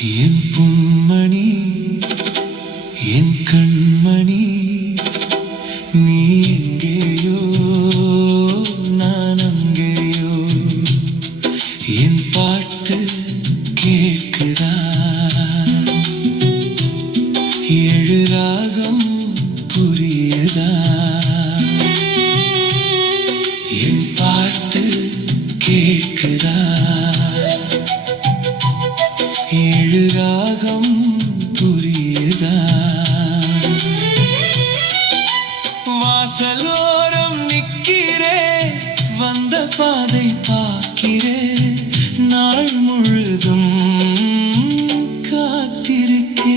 என் பொன்மணி, என் கண்மணி, நீ எங்கேயோ நான் அங்கேயோ. என் பாட்டு கேட்குதா? ஏழு ராகம் புரியுதா? என் பாட்டு கேட்குதா? ஏழு ராகம் புரியுதா? வாசலோரம் நிற்கிறே, வந்த பாதை பார்க்கிறே, நாள் முழுதும் காத்திருக்கே.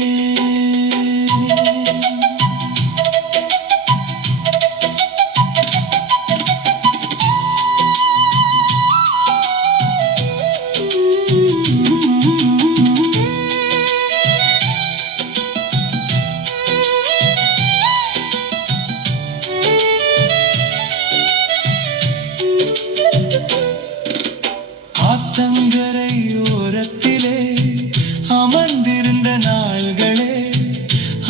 ஆத்தங்கரை ஓரத்திலே அமர்ந்திருந்த நாள்களே,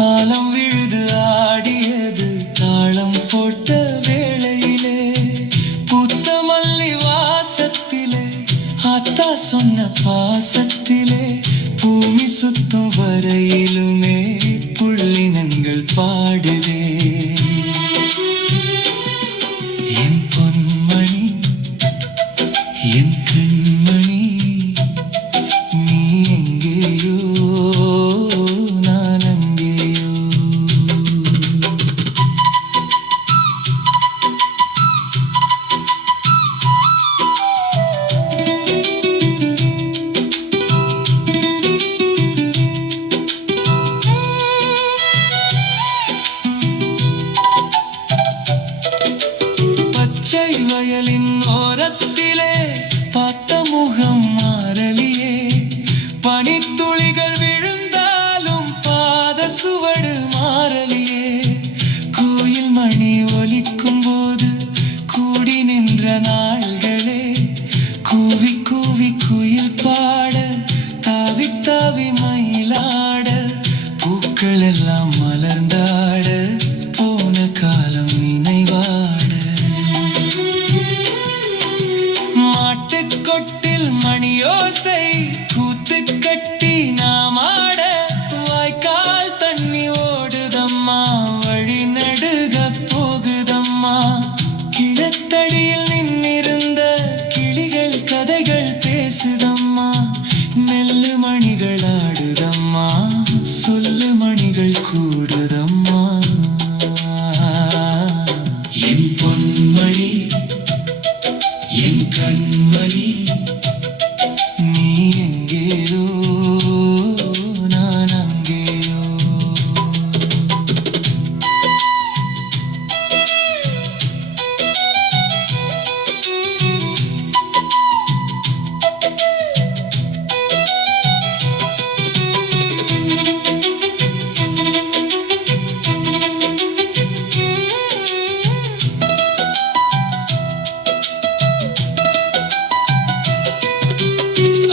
ஆலம் விழுது ஆடியது தாளம் போட்ட வேளையிலே. புத்த மல்லி வாசத்திலே, ஆத்தா சொன்ன பாசத்திலே, பூமி சுத்தும் வரையிலுமே புள்ளினங்கள் பாடுதே. என் பொன்மணி, என் கண்மணி, நீ எங்கேயோ நான் அங்கேயோ. பச்சை வயலின் ஓரத்திலே பார்த்த முகம் மாறலியே, பனித்துளிகள் விழுந்தாலும் பாத சுவடு மாறலியே. கோயில் மணி ஒலிக்கும் போது கூடி நின்ற நாள்களே, கூவி கூவி குயில் பாட, தாவி தாவி மயிலாட, பூக்கள் எல்லாம் மலர்ந்தாட, போன காலம் நினைவாட. மாட்டுக்கொட்டில் மணியோசை கூத்து கட்டி நாம் ஆட, வாய்க்கால் தண்ணி ஓடுதம்மா, வழி நடுக போகுதம்மா. கிழத்தடியில் நின்னிருந்த கிளிகள் கதைகள் பேசுதம்மா, நெல்லு மணிகள் ஆடுதம்மா, சொல்லு மணிகள் கூடுதம்மா. என் பொன்மணி, என் கண்மணி, நீ எங்கேயோ நான் அங்கேயோ.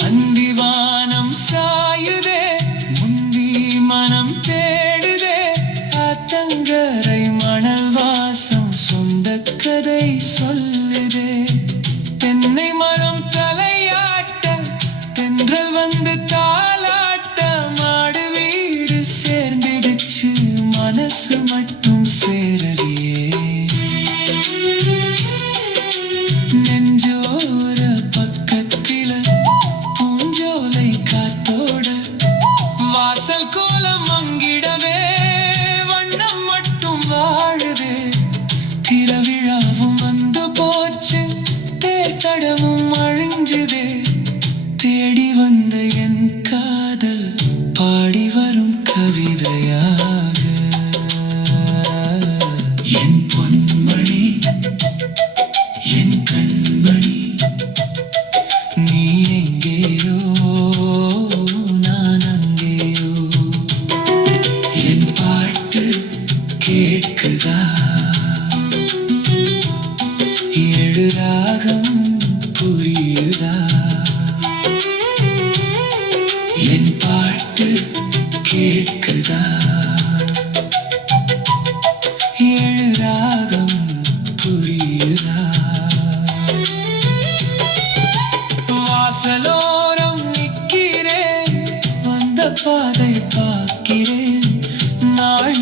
அந்திவானம் சாயுதே, முந்தி மனம் தேடுதே, ஆத்தங்கரை மணல் வாசம் சொந்த கதை சொல்லுதே. தென்னை மரம் தலையாட்ட, தென்றல் வந்து தாலாட்ட, மாடு வீடு சேர்ந்திடுச்சு, மனசு மட்டும் சேரலையே. நெஞ்சோர பக்கத்தில பூஞ்சோலை காத்தோட, வாசல் கோலம் மங்கிடவே, வண்ணம் மட்டும் வாழுதே. திருவிழாவும் வந்து போச்சு, தேர்தடமும் அழிஞ்சுதே, தேடி வந்த என் புரியுதா? ஏழு ராகம் புரியுதா? வாசலோரம் நிற்கிறேன், வந்த பாதை பார்க்கிறேன், நாள்